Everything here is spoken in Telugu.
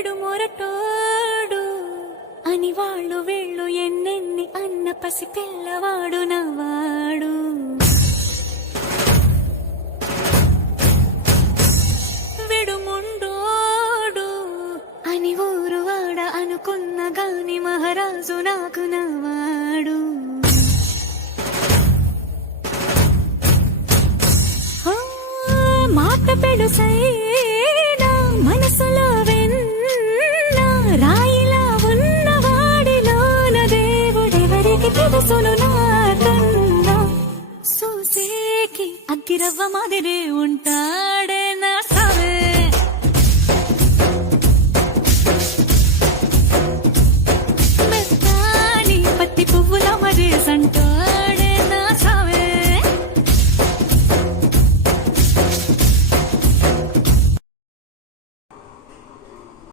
విడు మొరటోడు అని వాళ్ళు వీళ్ళు ఎన్నెన్ని అన్న పసి పిల్లవాడు నవ్వాడు. విడు ముండోడు అని ఊరు వాడ అనుకున్న గాని మహారాజు నాకు నవ్వాడు. మాట పెడుసైనా మనసులో వెన్న రాయిలా ఉన్నవాడిలోన దేవుడెవరికి తెలుసును నాకన్నా. సూసేకి అగ్గిరవ్వ మాదిరే ఉంటా